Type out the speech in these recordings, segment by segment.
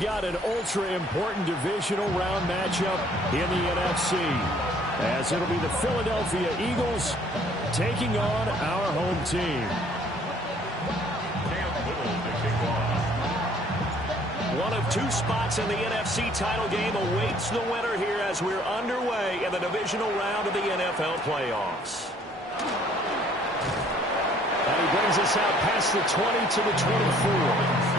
got an ultra-important divisional round matchup in the NFC, as it'll be the Philadelphia Eagles taking on our home team. One of two spots in the NFC title game awaits the winner here as we're underway in the divisional round of the NFL playoffs. And he brings us out past the 20 to the 24.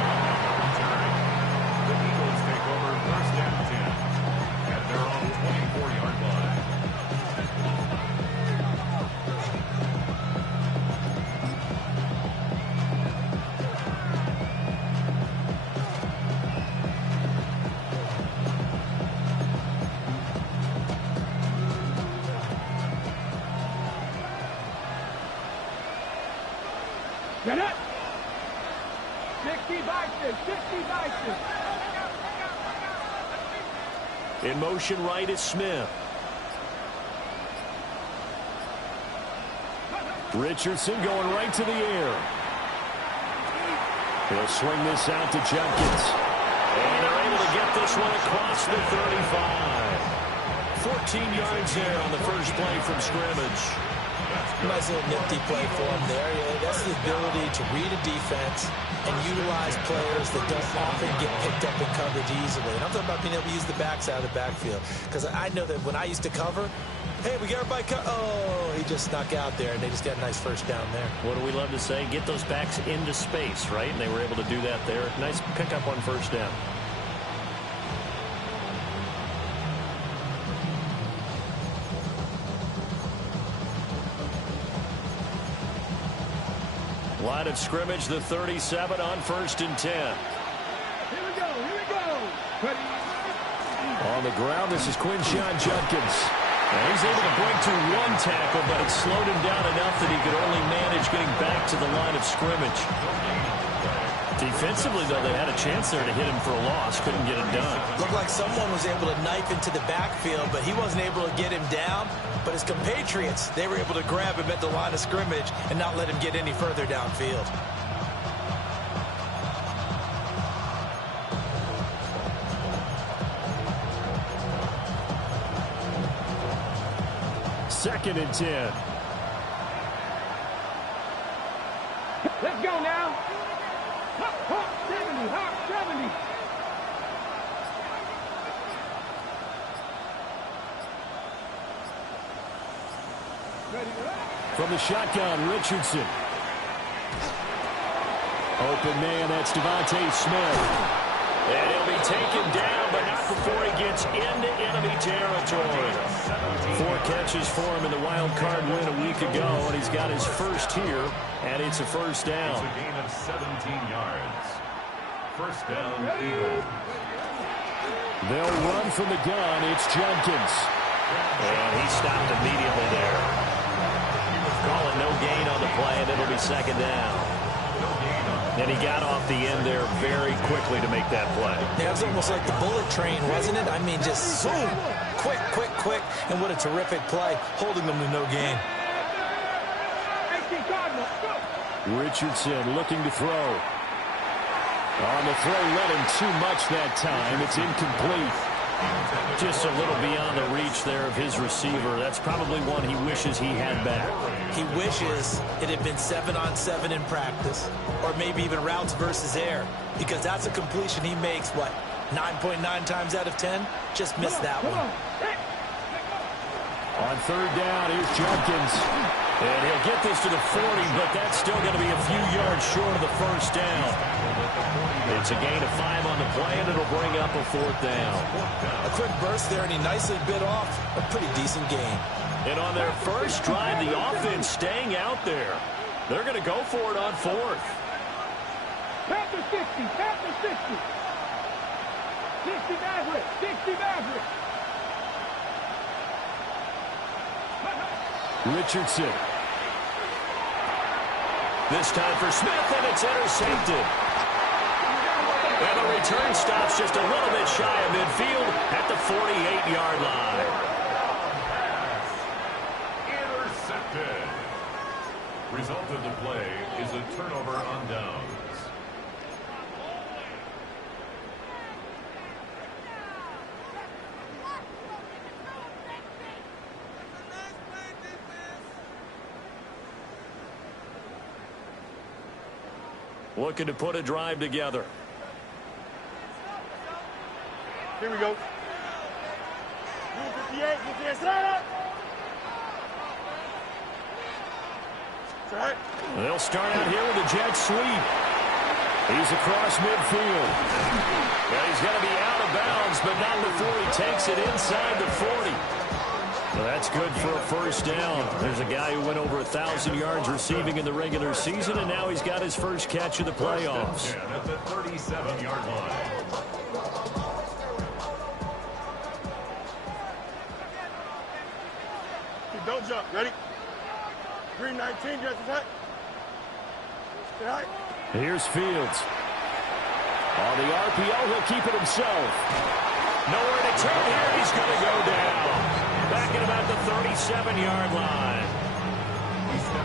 Get it! 60 boxes, 60 boxes. In motion right is Smith. Richardson going right to the air. He'll swing this out to Jenkins. And they're able to get this one across the 35. 14 yards there on the first play from scrimmage. Nice little nifty play for him there. Yeah, that's the ability to read a defense and utilize players that don't often get picked up in coverage easily. And I'm talking about being able to use the backside of the backfield. Because I know that when I used to cover, hey, we got everybody oh, he just snuck out there, and they just got a nice first down there. What do we love to say? Get those backs into space, right? And they were able to do that there. Nice pickup on first down. Line of scrimmage, the 37 on 1st and 10. Here we go, here we go. Ready. On the ground, this is Quinshon Judkins. And he's able to break to one tackle, but it slowed him down enough that he could only manage getting back to the line of scrimmage. Defensively, though, they had a chance there to hit him for a loss. Couldn't get it done. Looked like someone was able to knife into the backfield, but he wasn't able to get him down. But his compatriots, they were able to grab him at the line of scrimmage and not let him get any further downfield. Second and 10. Let's go now. Hop, hop, 70, hop, 70. From the shotgun, Richardson. Open man, that's Devontae Smith. And he'll be taken down, but not before he gets into enemy territory. 4 catches for him in the wild card win a week ago, and he's got his first here, and it's a first down. It's a gain of 17 yards. First down, Eagles. They'll run from the gun. It's Jenkins. And he stopped immediately there. Call it no gain on the play, and it'll be second down. And he got off the end there very quickly to make that play. Yeah, it was almost like the bullet train, wasn't it? I mean, just zoom, quick, quick, quick. And what a terrific play, holding them to no gain. Richardson looking to throw. On the throw, led him too much that time. It's incomplete. Just a little beyond the reach there of his receiver. That's probably one he wishes he had back. He wishes it had been 7-on-7 in practice, or maybe even routes versus air, because that's a completion he makes, what, 9.9 times out of 10? Just missed that one. On third down, here's Jenkins. And he'll get this to the 40, but that's still going to be a few yards short of the first down. It's a gain of 5 on the play, and it'll bring up a 4th down. A quick burst there, and he nicely bit off a pretty decent gain. And on their first drive, the offense staying out there. They're going to go for it on 4th. Tap the 60, tap the 60. 60 Maverick, 60 Maverick. Richardson. This time for Smith, and it's intercepted. And the return stops just a little bit shy of midfield at the 48-yard line. Intercepted. Result of the play is a turnover on downs. looking to put a drive together. Here we go. 58, 58, slide up. Right. They'll start out here with a jet sweep. He's across midfield. Well, he's going to be out of bounds, but not before he takes it inside the 40. Well, that's good for a first down. There's a guy who went over 1,000 yards receiving in the regular season, and now he's got his first catch of the playoffs. At the 37-yard line. Don't jump. Ready? 319, just attack. Stay high. Here's Fields. On the RPO, he'll keep it himself. Nowhere to turn here. He's going to go down. Back at about the 37-yard line.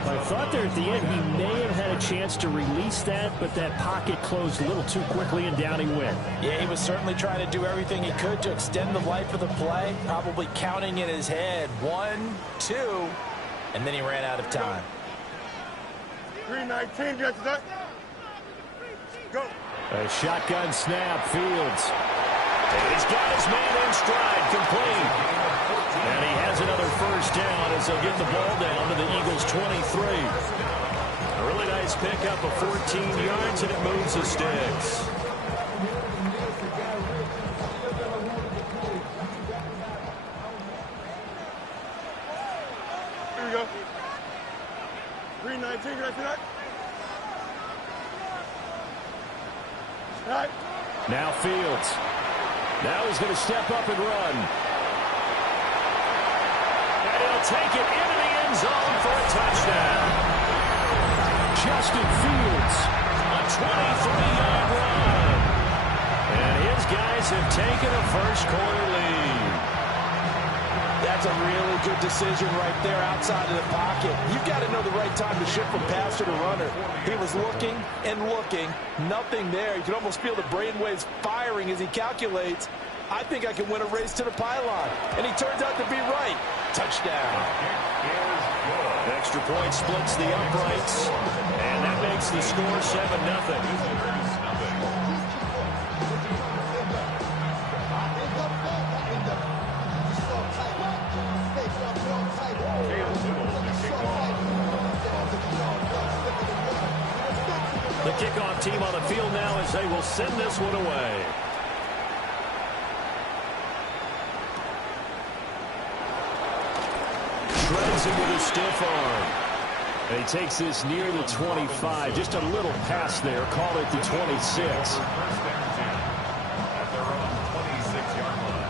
I thought there at the end he may have had a chance to release that, but that pocket closed a little too quickly, and down he went. Yeah, he was certainly trying to do everything he could to extend the life of the play, probably counting in his head 1, 2, and then he ran out of time. 319, just attack. Go. A shotgun snap, Fields. And he's got his man in stride, complete. And he has another first down as they'll get the ball down to the Eagles' 23. A really nice pickup of 14 yards, and it moves the sticks. Here we go. 319, just attack. Right. Now Fields. Now he's going to step up and run. And he'll take it into the end zone for a touchdown. Justin Fields, a 23-yard run. And his guys have taken a first-quarter lead. That's a really good decision right there outside of the pocket. You've got to know the right time to shift from passer to runner. He was looking and looking, nothing there. You can almost feel the brainwaves firing as he calculates, I think I can win a race to the pylon. And he turns out to be right. Touchdown. Extra point splits the uprights, and that makes the score 7-0. The kickoff team on the field now as they will send this one away. Shreds him with a stiff arm. And he takes this near the 25. Just a little pass there. Call it the 26. At their own 26-yard line.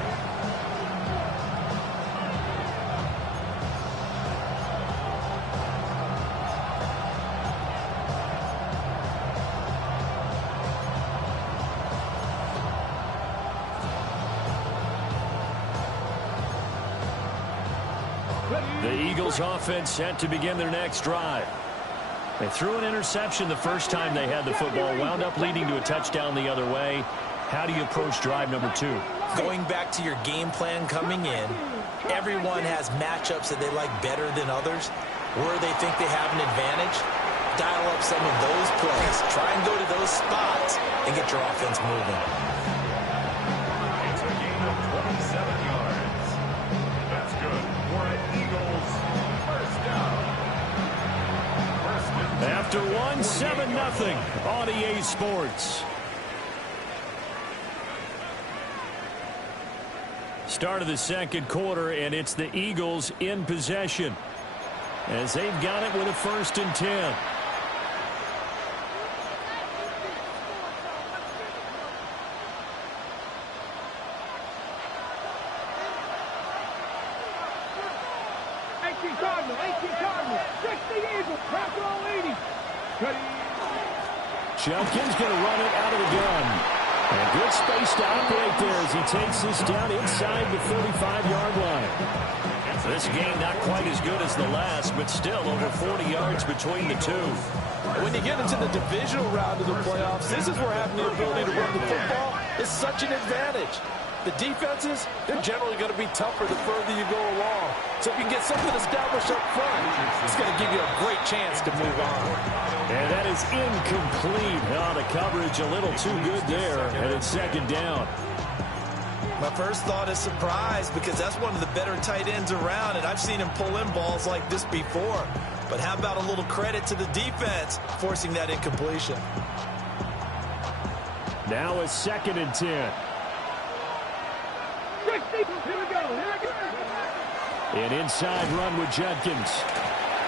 The Eagles offense set to begin their next drive. They threw an interception the first time they had the football, wound up leading to a touchdown the other way. How do you approach drive number 2? Going back to your game plan coming in, everyone has matchups that they like better than others. Where they think they have an advantage, dial up some of those plays. Try and go to those spots and get your offense moving. It's a gain of 27 yards. That's good for an Eagles first down. After 7-0 on EA Sports. Start of the second quarter, and it's the Eagles in possession as they've got it with a 1st and 10. Junkins going to run it out of the gun. And good space to operate there as he takes this down inside the 35-yard line. This game not quite as good as the last, but still over 40 yards between the two. When you get into the divisional round of the playoffs, this is where having the ability to run the football is such an advantage. The defenses, they're generally going to be tougher the further you go along. So if you can get something established up front, it's going to give you a great chance to move on. And that is incomplete. Oh, the coverage a little too good there, and it's second down. My first thought is surprise, because that's one of the better tight ends around, and I've seen him pull in balls like this before. But how about a little credit to the defense forcing that incompletion? Now it's 2nd and 10. Here we go. An inside run with Jenkins.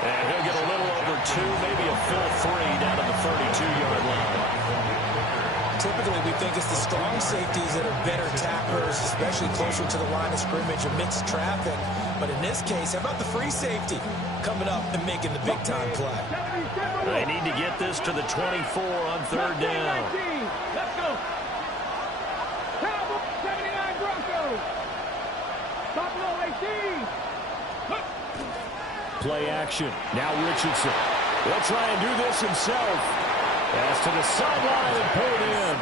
And he'll get a little over 2, maybe a full 3 down to the 32-yard line. Typically, we think it's the strong safeties that are better tacklers, especially closer to the line of scrimmage amidst traffic. But in this case, how about the free safety coming up and making the big-time play? They need to get this to the 24 on 3rd down. Let's go. 79 Broncos. Buffalo 18. Play action. Now Richardson. He'll try and do this himself. Pass to the sideline and pull it in.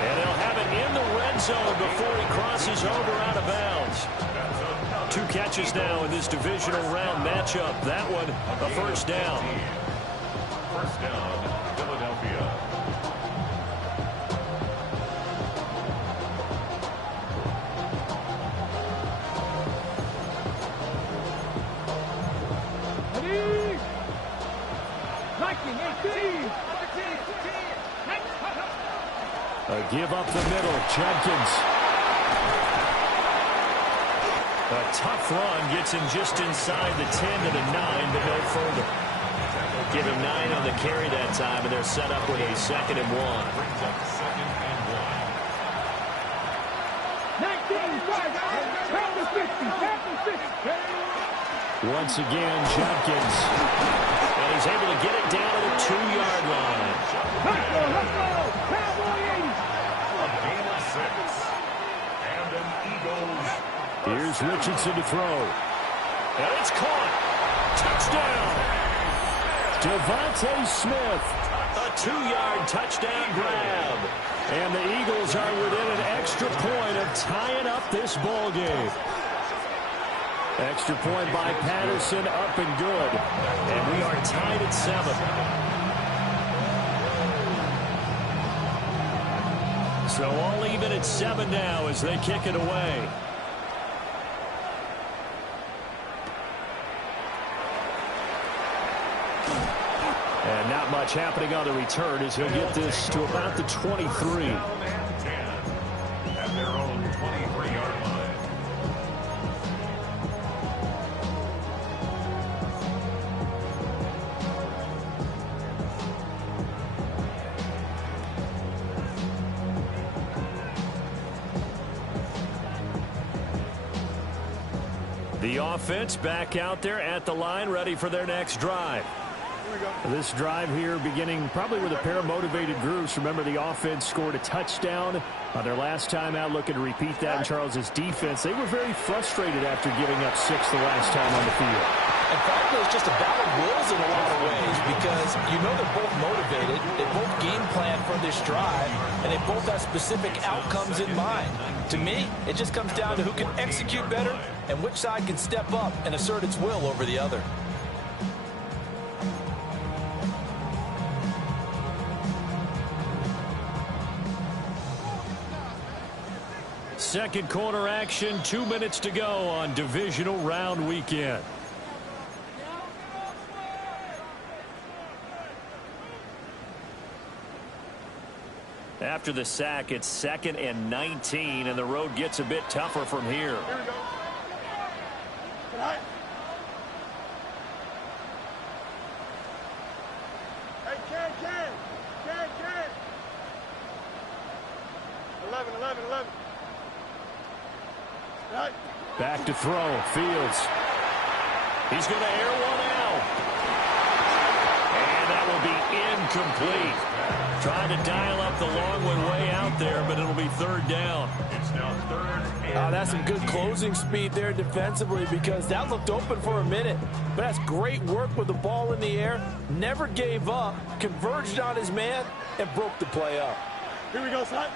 And he'll have it in the red zone before he crosses over out of bounds. 2 catches now in this divisional round matchup. That one, a first down. First down, Philadelphia. Give up the middle. Jenkins. A tough run gets him just inside the 10 to the 9, but no further. Give him 9 on the carry that time, and they're set up with a 2nd and 1. Brings up 2nd and 19, 1. Once again, Jenkins. And he's able to get it down to the 2-yard line. Let's go. Cowboy 80. A gain of 6. And an Eagles. Here's Richardson to throw. And it's caught. Touchdown. Devontae Smith. A 2-yard touchdown grab. And the Eagles are within an extra point of tying up this ball game. Extra point by Patterson, up and good. And we are tied at 7. So all even at 7 now as they kick it away. And not much happening on the return as he'll get this to about the 23. Down and 10 at their own 23-yard line. The offense back out there at the line, ready for their next drive. This drive here beginning probably with a pair of motivated groups. Remember, the offense scored a touchdown on their last time out, looking to repeat that in Charles's defense. They were very frustrated after giving up 6 the last time on the field. And frankly, it's just a battle of wills in a lot of ways, because you know they're both motivated, they both game plan for this drive, and they both have specific outcomes in mind. To me, it just comes down to who can execute better and which side can step up and assert its will over the other. Second quarter action, 2 minutes to go on divisional round weekend. After the sack, it's 2nd and 19, and the road gets a bit tougher from here. Here we go. All right. Hey, Ken. 11. All right. Back to throw. Fields. He's going to air one out. And that will be incomplete. Trying to dial up the long one way out there, but it'll be 3rd down. It's now 3rd and That's some good closing speed there defensively, because that looked open for a minute. But that's great work with the ball in the air. Never gave up, converged on his man, and broke the play up. Here we go, son.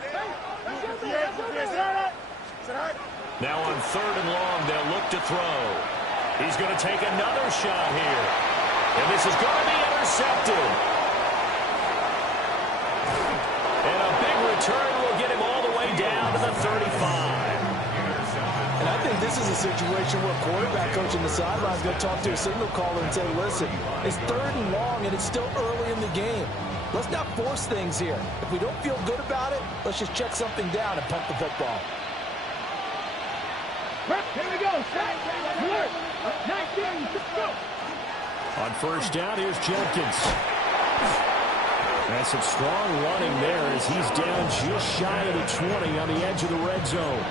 Hey, let's go. Now on 3rd and long, they'll look to throw. He's going to take another shot here. And this is going to be intercepted. And a big return will get him all the way down to the 35. And I think this is a situation where a quarterback coach on the sideline is going to talk to a signal caller and say, listen, it's 3rd and long and it's still early in the game. Let's not force things here. If we don't feel good about it, let's just check something down and pump the football. Here we go. Set. Alert. 19. Go. On 1st down, here's Jenkins. That's some strong running there as he's down just shy of the 20 on the edge of the red zone.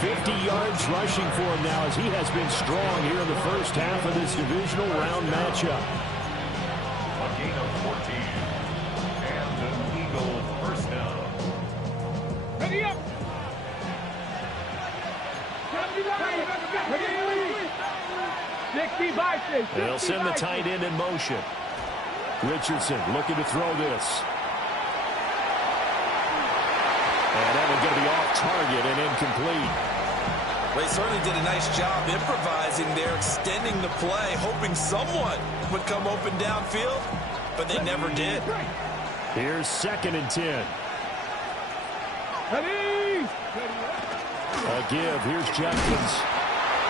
50 yards rushing for him now as he has been strong here in the first half of this divisional round matchup. A gain of 14. And an Eagle first down. Ready up. They'll send the tight end in motion. Richardson looking to throw this. And that one's going to be off target and incomplete. Well, he certainly did a nice job improvising there, extending the play, hoping someone would come open downfield, but they never did. Here's 2nd and 10. A give. Here's Jenkins.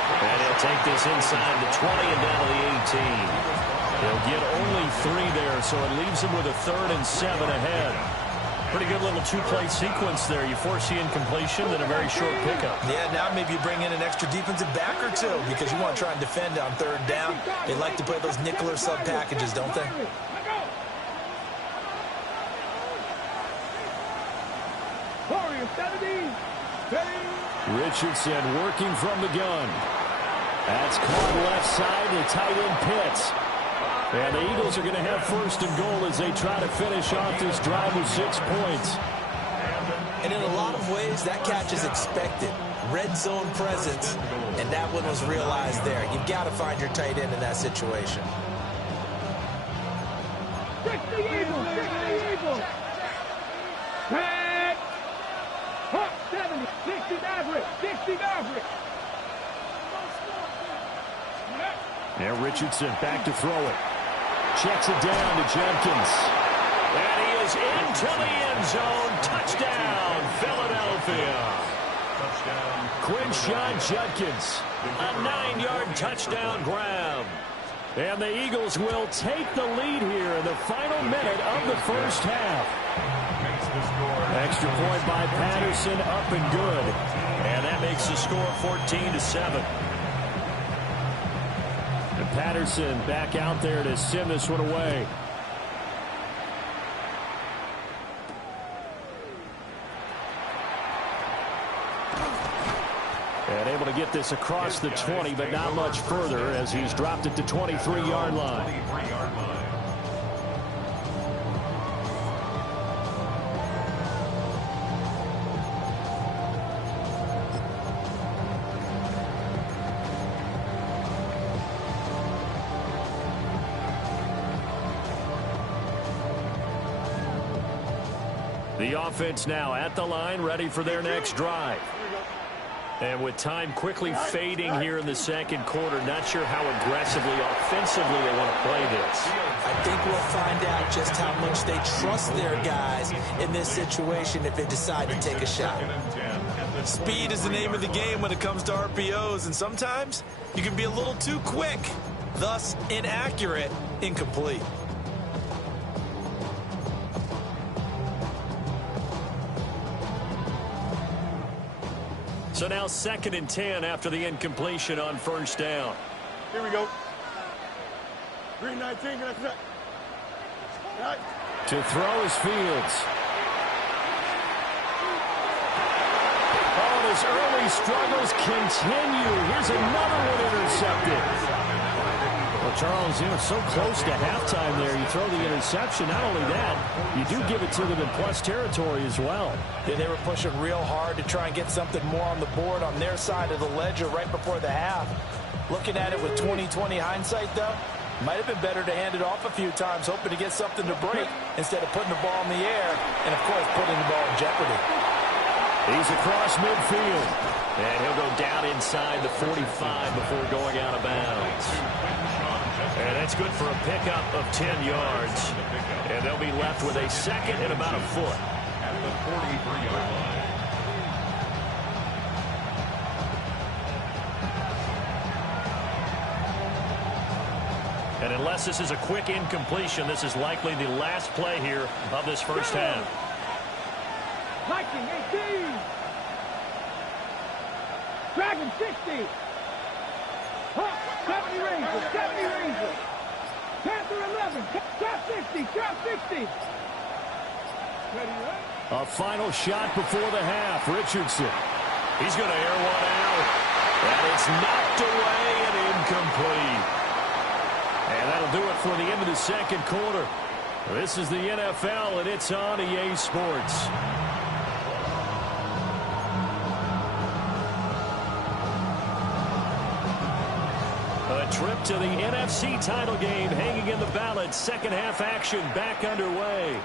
And he'll take this inside the 20 and down to the 18. He'll get only 3 there, so it leaves him with a 3rd and 7 ahead. Pretty good little 2-play sequence there. You force the incompletion, then a very short pickup. Yeah, now maybe you bring in an extra defensive back or two because you want to try and defend on 3rd down. They like to play those nickel or sub packages, don't they? Richardson working from the gun. That's caught left side. The tight end Pitts. And the Eagles are going to have 1st and goal as they try to finish off this drive with 6 points. And in a lot of ways, that catch is expected. Red zone presence, and that one was realized there. You've got to find your tight end in that situation. 60 Eagles! 60 Eagles! Back! Hawk 70! 60 Maverick! 60 Maverick! Now Richardson back to throw it. Checks it down to Jenkins. And he is into the end zone. Touchdown, Philadelphia. Touchdown. Quinshawn Judkins. A 9-yard touchdown grab. And the Eagles will take the lead here in the final minute of the first half. Makes the score. Extra point by Patterson, up and good. And that makes the score 14-7. And Patterson back out there to send this one away. And able to get this across the 20, but not much further as he's dropped it to 23-yard line. 23-yard line. The offense now at the line, ready for their next drive. And with time quickly fading here in the second quarter, not sure how aggressively, offensively they want to play this. I think we'll find out just how much they trust their guys in this situation if they decide to take a shot. Speed is the name of the game when it comes to RPOs, and sometimes you can be a little too quick, thus inaccurate, incomplete. So now 2nd and 10 after the incompletion on first down. Here we go. Green 19, get that. Right. To throw is Fields. Oh, his early struggles continue. Here's another one intercepted. Well, Charles, you know, so close to halftime there. You throw the interception. Not only that, you do give it to them in plus territory as well. Yeah, they were pushing real hard to try and get something more on the board on their side of the ledger right before the half. Looking at it with 20/20 hindsight, though, might have been better to hand it off a few times, hoping to get something to break instead of putting the ball in the air and, of course, putting the ball in jeopardy. He's across midfield. And he'll go down inside the 45 before going out of bounds. And that's good for a pickup of 10 yards. And they'll be left with a second and about a foot. At the 43-yard line. And unless this is a quick incompletion, this is likely the last play here of this first half. Viking 18. Dragon 60. Hawk 70 Rangers, 70 Rangers. Panther 11, trap 60, trap 60. Ready, right? A final shot before the half. Richardson. He's going to air one out. And it's knocked away and incomplete. And that'll do it for the end of the second quarter. This is the NFL, and it's on EA Sports. A trip to the NFC title game hanging in the balance. Second half action back underway.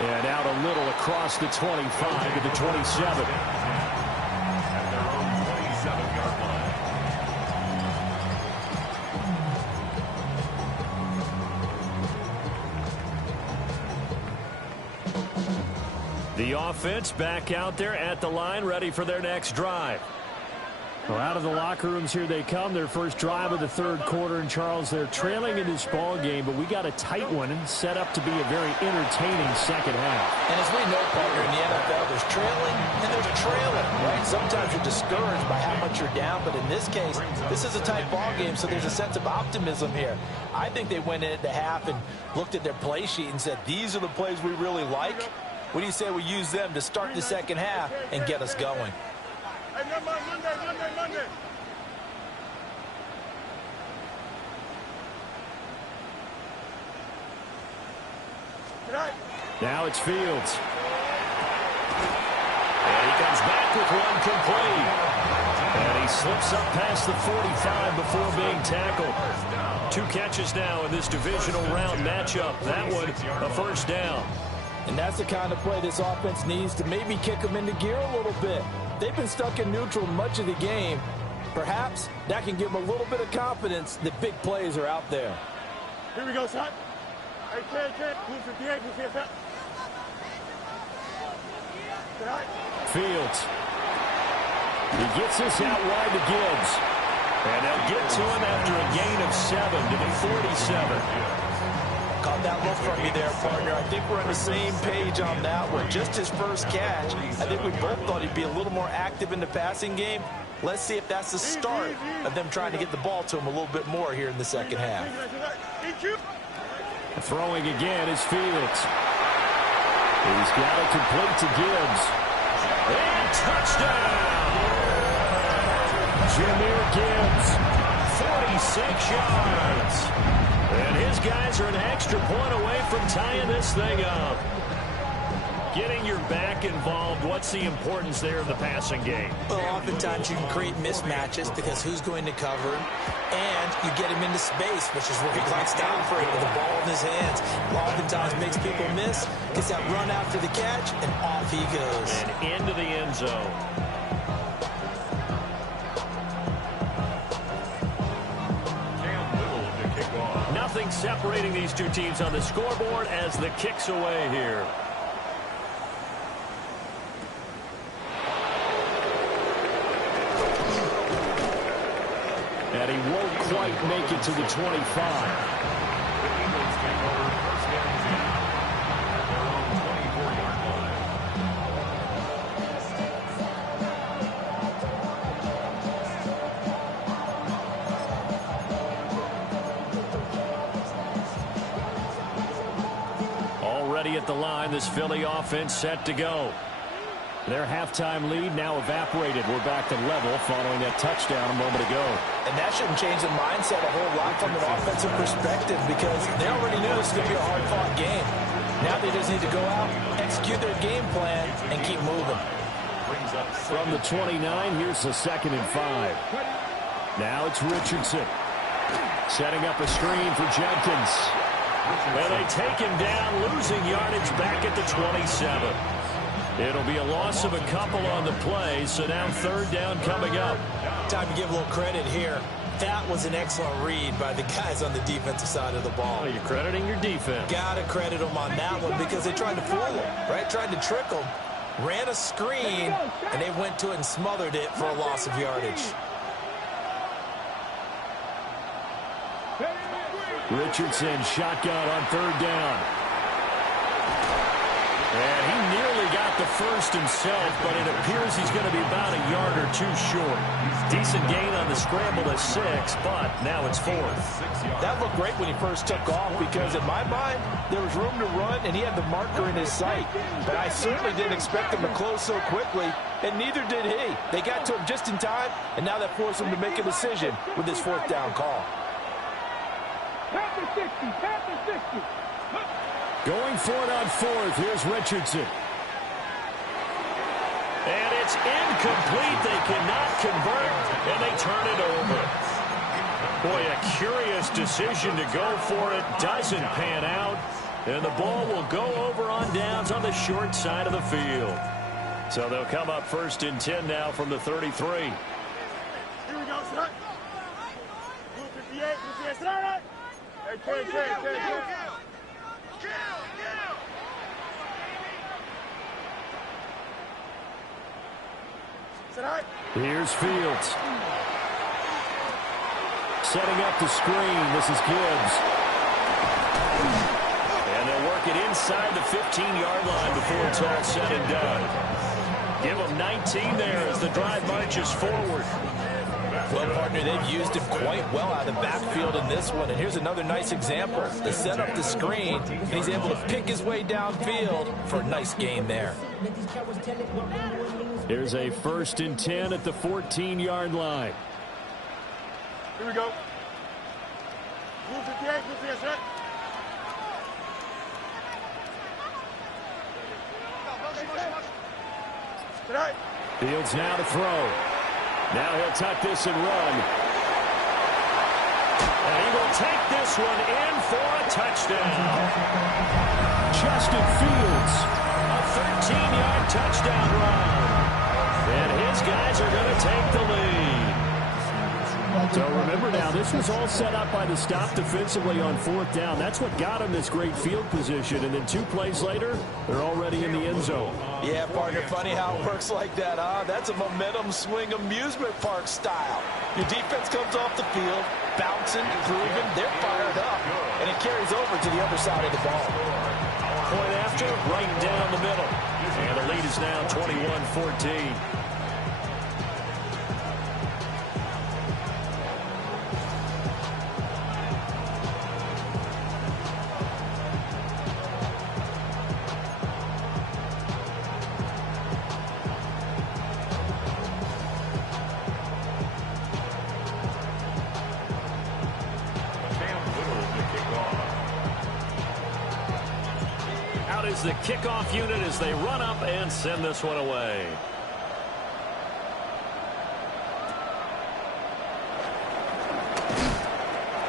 And out a little across the 25 to the 27. At their own 27-yard line. The offense back out there at the line, ready for their next drive. Well, out of the locker rooms here they come. Their first drive of the third quarter. And, Charles, they're trailing in this ball game, but we got a tight one set up to be a very entertaining second half. And as we know, partner, in the NFL, there's trailing and there's trailing, right? Sometimes you're discouraged by how much you're down, but in this case, this is a tight ball game, so there's a sense of optimism here. I think they went in at the half and looked at their play sheet and said, these are the plays we really like. What do you say we use them to start the second half and get us going? Monday. Now it's Fields. And he comes back with one complete. And he slips up past the 45 before being tackled. 2 catches now in this divisional round matchup. That one, a first down. And that's the kind of play this offense needs to maybe kick them into gear a little bit. They've been stuck in neutral much of the game. Perhaps that can give them a little bit of confidence that big plays are out there. Here we go, son. Fields. He gets this out wide to Gibbs. And they'll get to him after a gain of 7 to the 47. Caught that look from me there, partner. I think we're on the same page on that one. Just his first catch. I think we both thought he'd be a little more active in the passing game. Let's see if that's the start of them trying to get the ball to him a little bit more here in the second half. Throwing again is Fields. He's got it complete to Gibbs. And touchdown! Jahmyr Gibbs. 46 yards. And his guys are an extra point away from tying this thing up. Getting your back involved, what's the importance there of the passing game? Well, oftentimes you can create mismatches because who's going to cover him, and you get him into space, which is where he likes to operate with the ball in his hands. Oftentimes makes people miss, gets that run after the catch, and off he goes. And into the end zone. Nothing separating these two teams on the scoreboard as the kick's away here. And he won't quite make it to the 25. Already at the line, this Philly offense set to go. Their halftime lead now evaporated. We're back to level following that touchdown a moment ago. And that shouldn't change the mindset a whole lot from an offensive perspective because they already knew this was going to be a hard-fought game. Now they just need to go out, execute their game plan, and keep moving. From the 29, here's the 2nd and 5. Now it's Richardson. Setting up a screen for Jenkins. And they take him down, losing yardage back at the 27. It'll be a loss of a couple on the play, so now third down coming up. Time to give a little credit here. That was an excellent read by the guys on the defensive side of the ball. Well, you're crediting your defense. Got to credit them on that one because they tried to fool him, right? Tried to trick him, ran a screen, and they went to it and smothered it for a loss of yardage. Richardson shotgun on third down. And he nearly got the first himself, but it appears he's going to be about a yard or two short. Decent gain on the scramble at 6, but now it's 4th. That looked great when he first took off because in my mind, there was room to run and he had the marker in his sight. But I certainly didn't expect him to close so quickly, and neither did he. They got to him just in time, and now that forced him to make a decision with this 4th down call. Panther 60, Panther 60. Going for it on 4th. Here's Richardson. And it's incomplete. They cannot convert, and they turn it over. Boy, a curious decision to go for it. Doesn't pan out, and the ball will go over on downs on the short side of the field. So they'll come up 1st and 10 now from the 33. Here we go, son. 58, 58, sit all right. Hey, Here's Fields. Setting up the screen. This is Gibbs. And they'll work it inside the 15-yard line before it's all said and done. Give them 19 there as the drive marches forward. Well, partner, they've used him quite well out of the backfield in this one. And here's another nice example. They set up the screen, and he's able to pick his way downfield for a nice gain there. Here's a 1st and 10 at the 14-yard line. Here we go. Move 58, move 58, set. Tonight. Fields now to throw. Now he'll tuck this and run. And he will take this one in for a touchdown. Justin Fields. A 13-yard touchdown run. And his guys are going to take the lead. So remember now, this was all set up by the stop defensively on 4th down. That's what got him this great field position. And then 2 plays later, they're already in the end zone. Yeah, partner, funny how it works like that, huh? That's a momentum swing amusement park style. Your defense comes off the field, bouncing, grooving, they're fired up, and it carries over to the other side of the ball. Point after, right down the middle. And the lead is now 21-14. The kickoff unit as they run up and send this one away.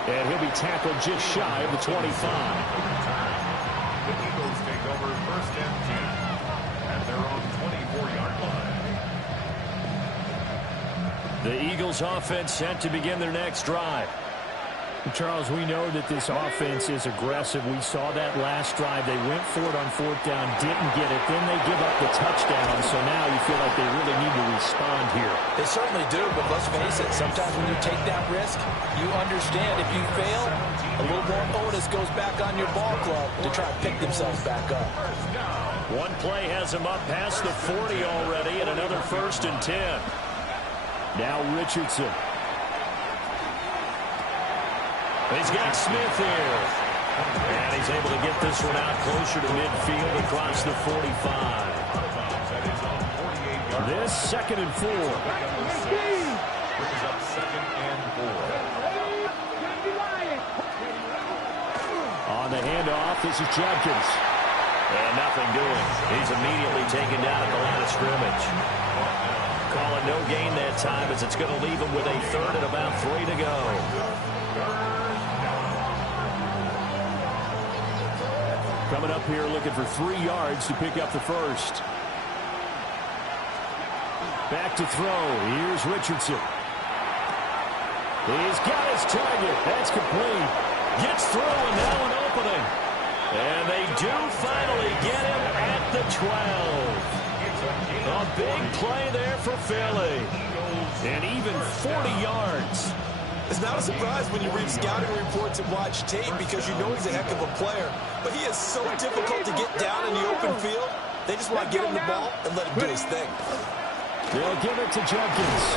And he'll be tackled just shy of the 25. The Eagles take over 1st and 10 at their own 24-yard line. The Eagles offense set to begin their next drive. Charles, we know that this offense is aggressive. We saw that last drive. They went for it on 4th down, didn't get it. Then they give up the touchdown. So now you feel like they really need to respond here. They certainly do, but let's face it, sometimes when you take that risk, you understand if you fail, a little more onus goes back on your ball club to try to pick themselves back up. One play has them up past the 40 already, and another 1st and 10. Now Richardson. He's got Smith here. And he's able to get this one out closer to midfield across the 45. This 2nd and 4. Brings up 2nd and 4. On the handoff, this is Jenkins. And nothing doing. He's immediately taken down at the line of scrimmage. Calling no gain that time as it's going to leave him with a 3rd and about 3 to go. Coming up here looking for 3 yards to pick up the first. Back to throw. Here's Richardson. He's got his target. That's complete. Gets through and now an opening. And they do finally get him at the 12. A big play there for Philly. And even 40 yards. It's not a surprise when you read scouting reports and watch tape because you know he's a heck of a player. But he is so difficult to get down in the open field. They just want to get him the ball and let him do his thing. They'll give it to Jenkins.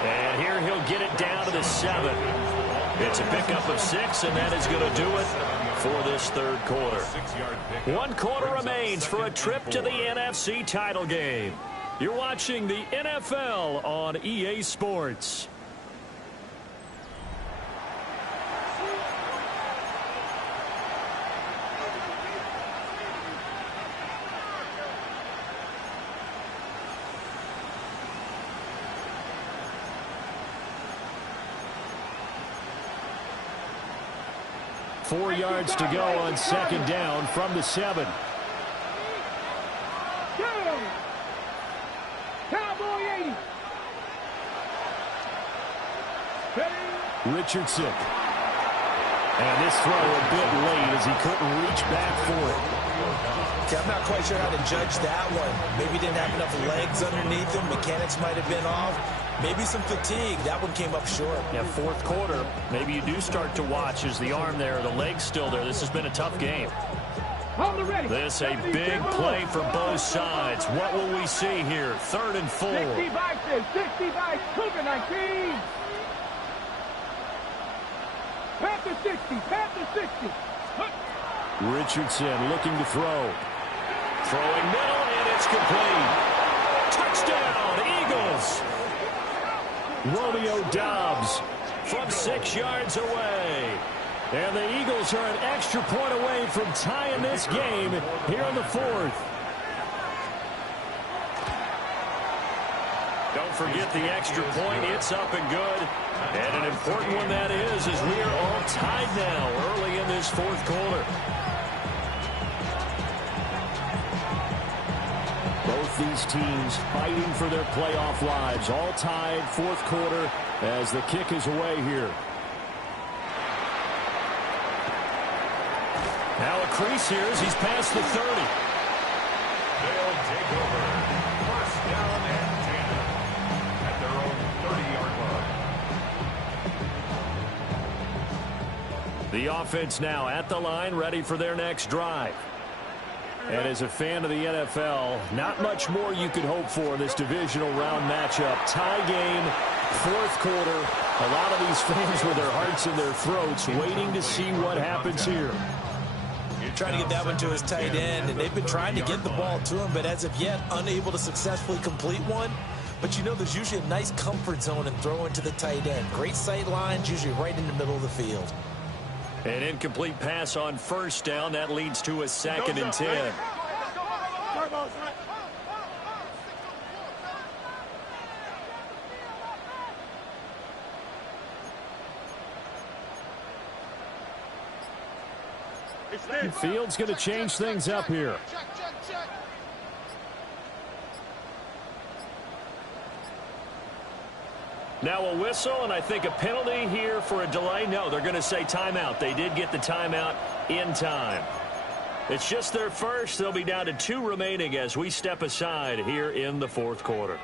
And here he'll get it down to the 7. It's a pickup of 6, and that is going to do it for this third quarter. 1 quarter remains for a trip to the NFC title game. You're watching the NFL on EA Sports. Four yards to go on second down from the 7. Cowboy 80. Richardson. And this throw a bit late as he couldn't reach back for it. Okay, I'm not quite sure how to judge that one. Maybe he didn't have enough legs underneath him. Mechanics might have been off. Maybe some fatigue. That one came up short. Yeah, fourth quarter. Maybe you do start to watch as the arm there, the leg's still there. This has been a tough game. This a big play for both sides. What will we see here? 3rd and 4. 60 by Cougar 19. Panther 60, Panther 60. Richardson looking to throw. Throwing middle, and it's complete. Touchdown, Eagles. Romeo Doubs from 6 yards away. And the Eagles are an extra point away from tying this game here in the 4th. Don't forget the extra point. It's up and good. And an important one that is, as we are all tied now early in this 4th quarter. Both these teams fighting for their playoff lives. All tied 4th quarter as the kick is away here. Now a crease here as he's past the 30. They'll take over. 1st down and 10 at their own 30-yard line. The offense now at the line, ready for their next drive. And as a fan of the NFL, not much more you could hope for in this divisional round matchup. Tie game, 4th quarter. A lot of these fans with their hearts in their throats waiting to see what happens here. Trying to get that one to his tight end, and they've been trying to get the ball to him, but as of yet, unable to successfully complete one. But you know there's usually a nice comfort zone in throwing to the tight end. Great sight lines, usually right in the middle of the field. An incomplete pass on 1st down. That leads to a 2nd and 10. Fields going to change things up here. Now a whistle, and I think a penalty here for a delay. No, they're going to say timeout. They did get the timeout in time. It's just their first. They'll be down to 2 remaining as we step aside here in the 4th quarter.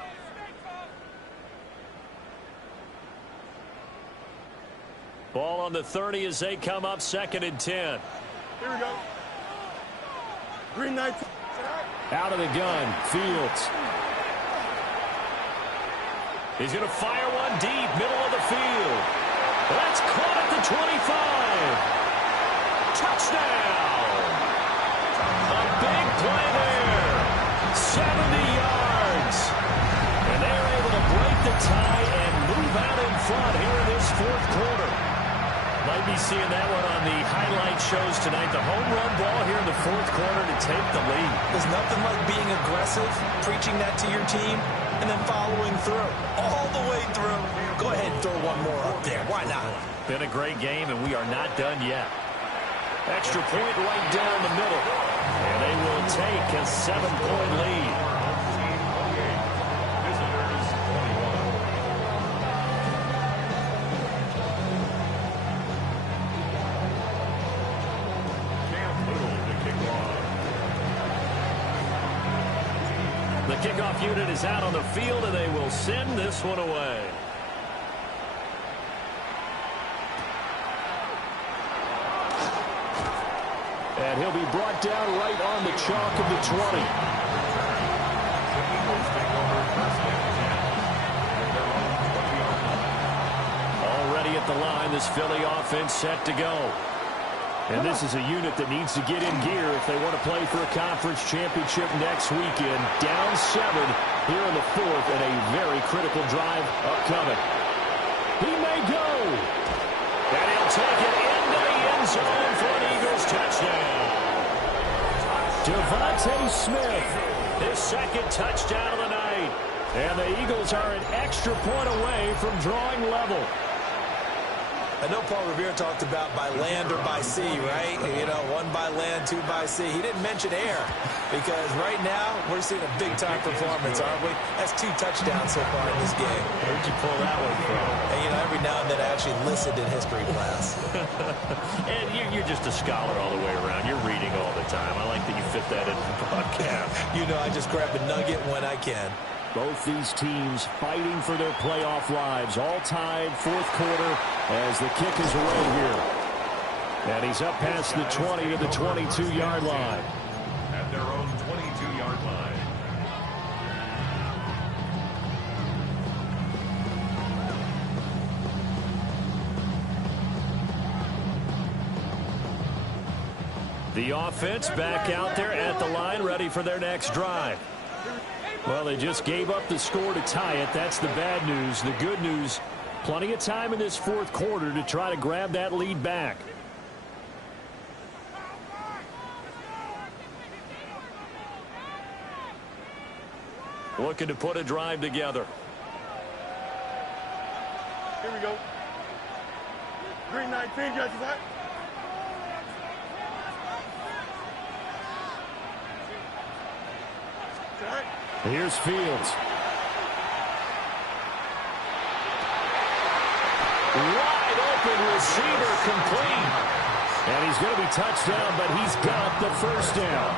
Ball on the 30 as they come up 2nd and 10. Here we go. Green 19. Out of the gun, Fields. He's going to fire one deep, middle of the field. That's caught at the 25. Touchdown. A big play there. 70 yards. And they're able to break the tie and move out in front here in this 4th quarter. Might be seeing that one on the highlight shows tonight. The home run ball here in the 4th quarter to take the lead. There's nothing like being aggressive, preaching that to your team, and then following through. All the way through. Go ahead and throw one more up there. Why not? Been a great game, and we are not done yet. Extra point right down the middle. And they will take a 7-point lead. Visitors 21. Cam Little to kick off. The kickoff unit is out on the field, and they will send this one away. And he'll be brought down right on the chalk of the 20. Already at the line, this Philly offense set to go. And this is a unit that needs to get in gear if they want to play for a conference championship next weekend. Down 7 here in the 4th, and a very critical drive upcoming. He may go. And he'll take it into the end zone for an Eagles touchdown. Devontae Smith, his second touchdown of the night. And the Eagles are an extra point away from drawing level. I know Paul Revere talked about by land or by sea, right? You know, 1 by land, 2 by sea. He didn't mention air because right now we're seeing a big-time performance, aren't we? That's 2 touchdowns so far in this game. Where'd you pull that one from? And, you know, every now and then I actually listened in history class. And you're just a scholar all the way around. You're reading all the time. I like that you fit that in the podcast. You know, I just grab a nugget when I can. Both these teams fighting for their playoff lives. All tied, 4th quarter as the kick is away here. And he's up past the 20 to the 22-yard line. At their own 22-yard line. The offense back out there at the line, ready for their next drive. Well, they just gave up the score to tie it. That's the bad news. The good news, plenty of time in this 4th quarter to try to grab that lead back. Looking to put a drive together. Here we go. Green 19, judges that. Here's Fields. Wide open receiver complete. And he's going to be touched down, but he's got the first down.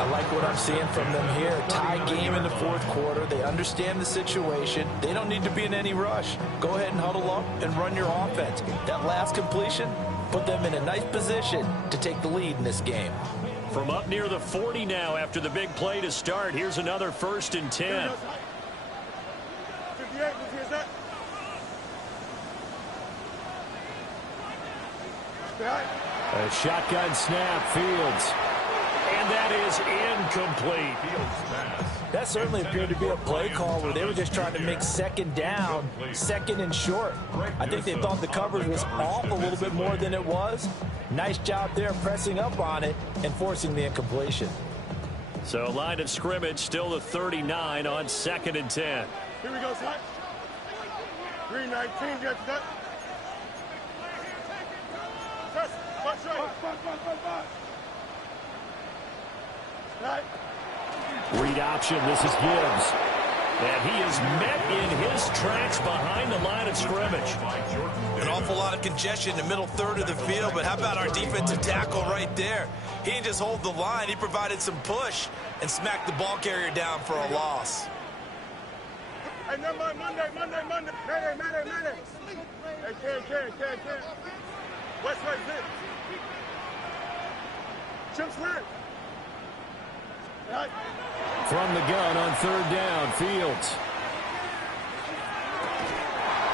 I like what I'm seeing from them here. Tie game in the 4th quarter. They understand the situation. They don't need to be in any rush. Go ahead and huddle up and run your offense. That last completion put them in a nice position to take the lead in this game. From up near the 40 now after the big play to start. Here's another 1st and 10. 58, here's that. A shotgun snap, Fields. And that is incomplete. That certainly appeared to be a play call where they were just trying to make 2nd down, 2nd and short. I think they thought the coverage was off a little bit more than it was. Nice job there pressing up on it and forcing the incompletion. So line of scrimmage still the 39 on 2nd and 10. Here we go, son. Green 19, judges that. Watch right. Right. Read option. This is Gibbs. And he is met in his tracks behind the line of scrimmage. An awful lot of congestion in the middle 3rd of the field, but how about our defensive tackle right there? He didn't just hold the line. He provided some push and smacked the ball carrier down for a loss. Hey, no, Monday. Mayday. Hey, can. West right, zip. Chip slant. Right. From the gun on 3rd down, Fields.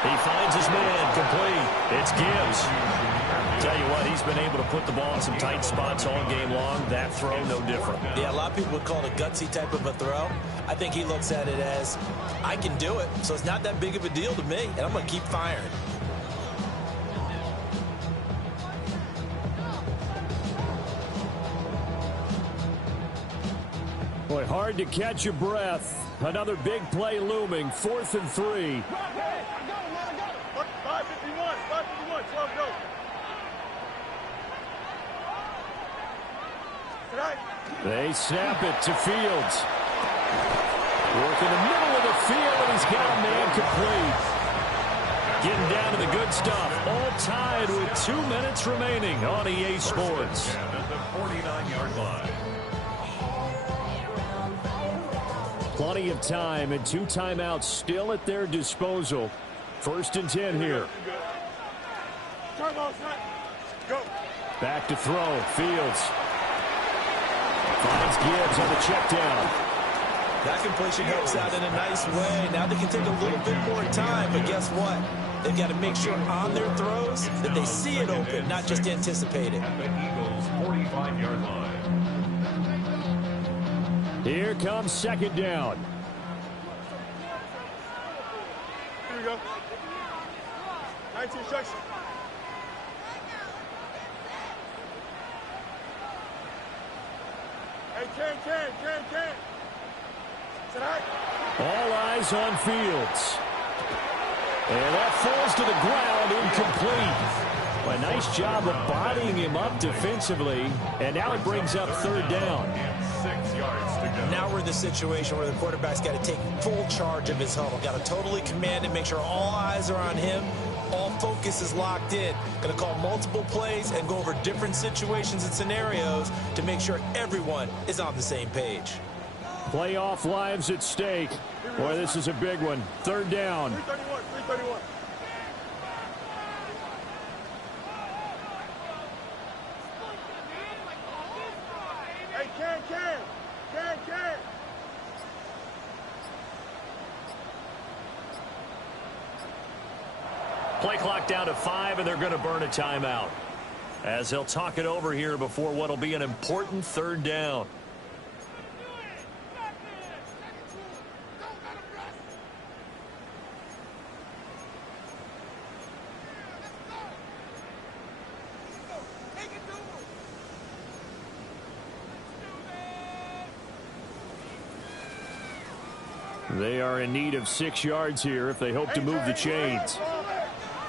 He finds his man, complete. It's Gibbs. Tell you what, he's been able to put the ball in some tight spots all game long. That throw, no different. Yeah, a lot of people would call it a gutsy type of a throw. I think he looks at it as, I can do it, so it's not that big of a deal to me, and I'm going to keep firing. Boy, hard to catch your breath. Another big play looming. 4th and 3. 551, 12 go. They snap it to Fields. Work in the middle of the field, and he's got a man complete. Getting down to the good stuff. All tied with 2 minutes remaining on EA Sports. At the 49-yard line. Plenty of time and 2 timeouts still at their disposal. 1st and 10 here. Back to throw. Fields. Finds Gibbs on the check down. That completion helps out in a nice way. Now they can take a little bit more time, but guess what? They've got to make sure on their throws that they see it open, not just anticipate it. At the Eagles' 45-yard line. Here comes 2nd down. Here we go. 19 instruction. Hey, Ken. All eyes on Fields. And that falls to the ground, incomplete. A nice job of bodying him up defensively. And now it brings up 3rd down. And 6 yards to go. Now we're in the situation where the quarterback's got to take full charge of his huddle. Got to totally command it, make sure all eyes are on him. All focus is locked in. Going to call multiple plays and go over different situations and scenarios to make sure everyone is on the same page. Playoff lives at stake. Boy, this is a big one. 3rd down. 331. Hey, Ken. Play clock down to 5, and they're going to burn a timeout. As they'll talk it over here before what will be an important 3rd down. They are in need of 6 yards here if they hope to move the chains.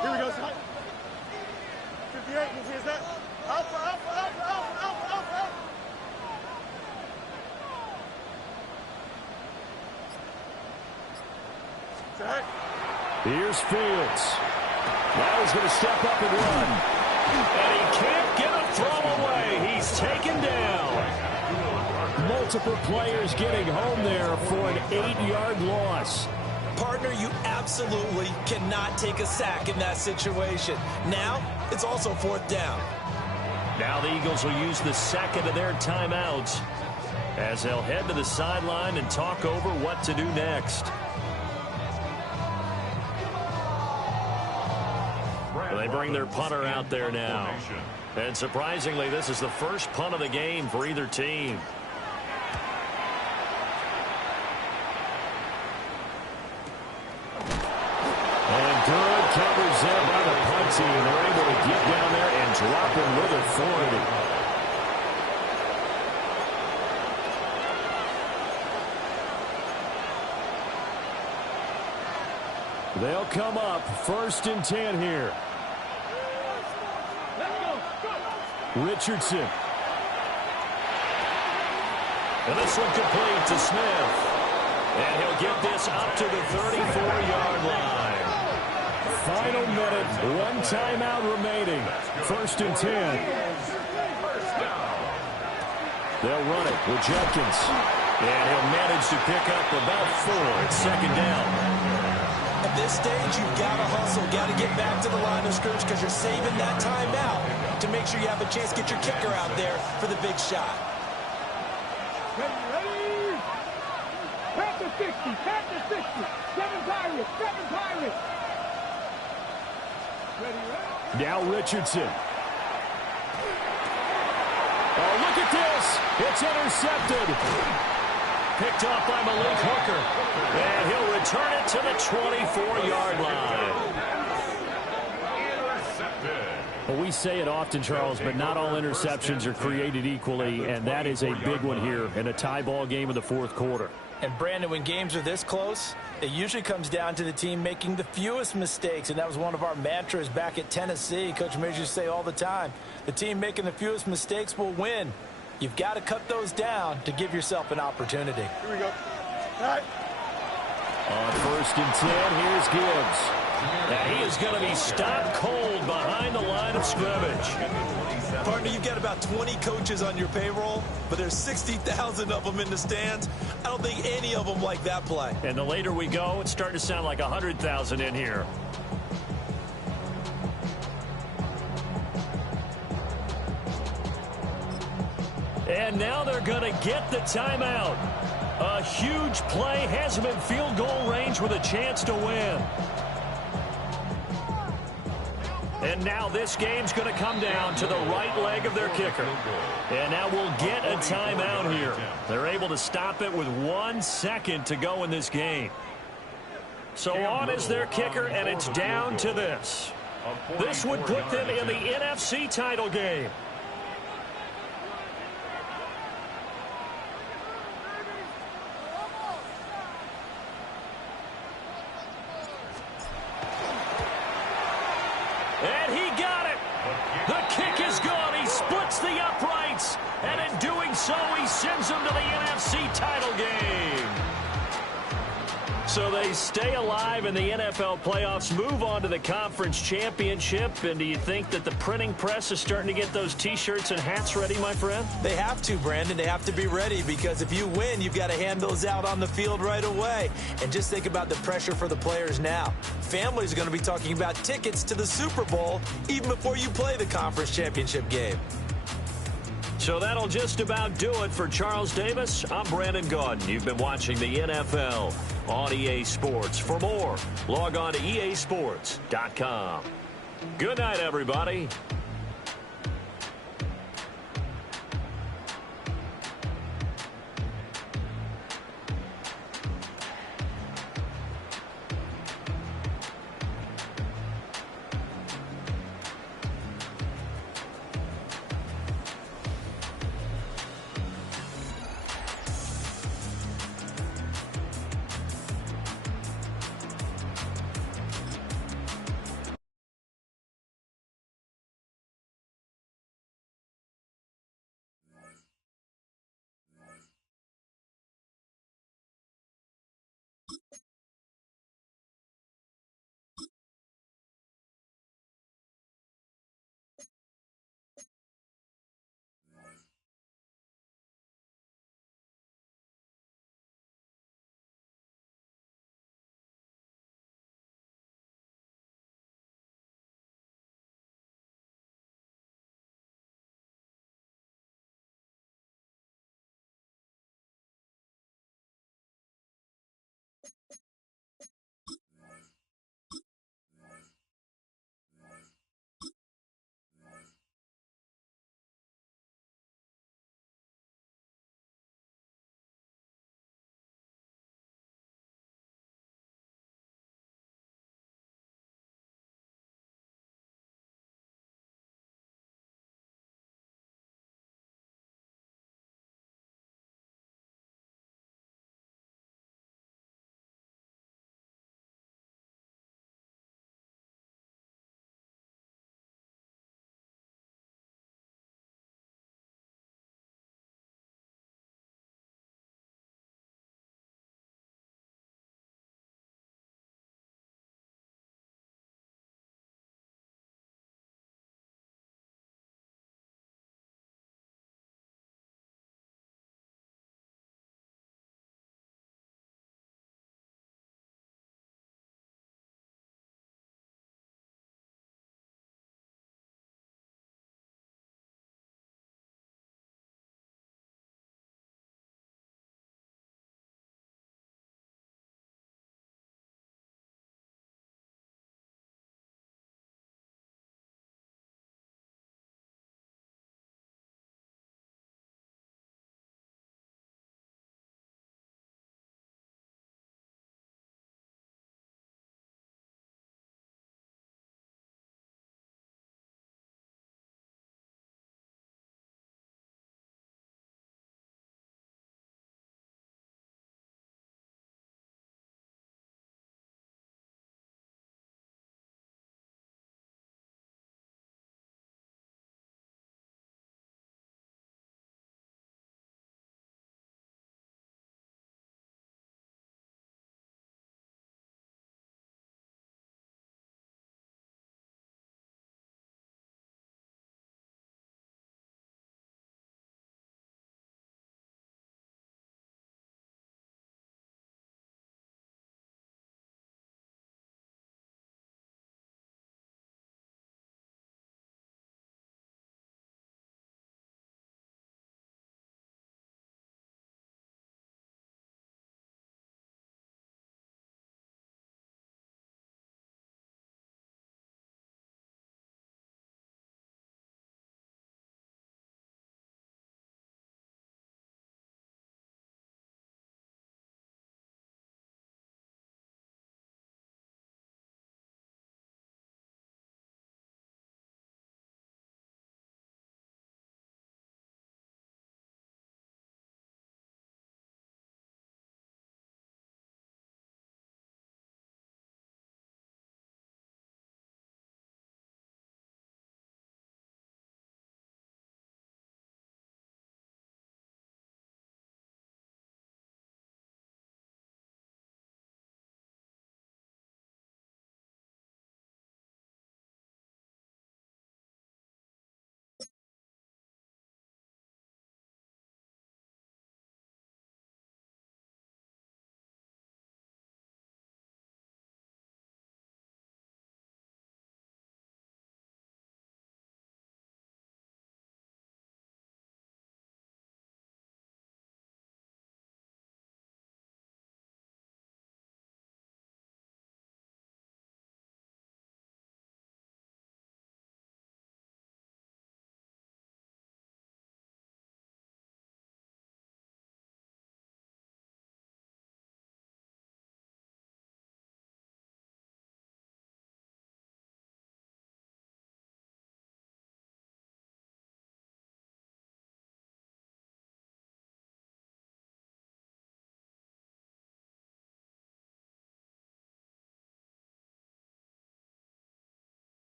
Here we go, son. 58, you see that? Alpha. Set. Here's Fields. Now he's going to step up and run. And he can't get a throw away. He's taken down. Multiple players getting home there for an 8-yard loss. Partner, you absolutely cannot take a sack in that situation. Now, it's also 4th down. Now the Eagles will use the 2nd of their timeouts as they'll head to the sideline and talk over what to do next. They bring their punter out there now. And surprisingly, this is the first punt of the game for either team. Good coverage there by the punt team. They're able to get down there and drop him with authority. They'll come up 1st and 10 here. Richardson. And this one complete to Smith. And he'll get this up to the 34-yard line. Final minute, 1 timeout remaining. 1st and 10. They'll run it with Jenkins. And he'll manage to pick up about 4 at 2nd down. At this stage, you've got to hustle, got to get back to the line of scrimmage because you're saving that timeout to make sure you have a chance to get your kicker out there for the big shot. Ready? Pass to 60. 7 Pirates. Now Richardson. Oh, look at this. It's intercepted. Picked off by Malik Hooker. And he'll return it to the 24-yard line. Well, we say it often, Charles, but not all interceptions are created equally, and that is a big one here in a tie ball game in the 4th quarter. And, Brandon, when games are this close, it usually comes down to the team making the fewest mistakes, and that was one of our mantras back at Tennessee. Coach Major used to say all the time, the team making the fewest mistakes will win. You've got to cut those down to give yourself an opportunity. Here we go. All right. On 1st and 10, here's Gibbs. Now he is going to be stopped cold behind the line of scrimmage. Partner, you've got about 20 coaches on your payroll, but there's 60,000 of them in the stands. I don't think any of them like that play. And the later we go, it's starting to sound like 100,000 in here. And now they're going to get the timeout. A huge play has them in field goal range with a chance to win. And now this game's going to come down to the right leg of their kicker. And now we'll get a timeout here. They're able to stop it with 1 second to go in this game. So on is their kicker, and it's down to this. This would put them in the NFC title game. And he got it. The kick is good. He splits the uprights. And in doing so, he sends them to the NFC title game. So they stay alive in the NFL playoffs, move on to the conference championship. And do you think that the printing press is starting to get those T-shirts and hats ready, my friend? They have to, Brandon. They have to be ready because if you win, you've got to hand those out on the field right away. And just think about the pressure for the players now. Families are going to be talking about tickets to the Super Bowl even before you play the conference championship game. So that'll just about do it for Charles Davis. I'm Brandon Gaudin. You've been watching the NFL on EA Sports. For more, log on to easports.com. Good night, everybody.